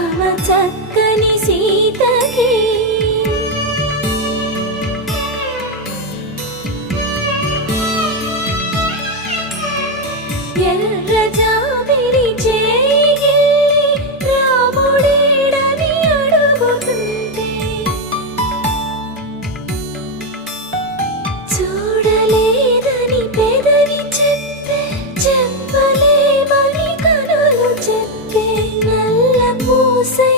రామ చక్కని సీతకి ఎర్ర జాబిలి చేయి రాముడేడని అడుగుతుంటే చూడలేదని పెదవి చెప్పే చెప్పలేమని కనులు చెప్పే నల్ల పూసై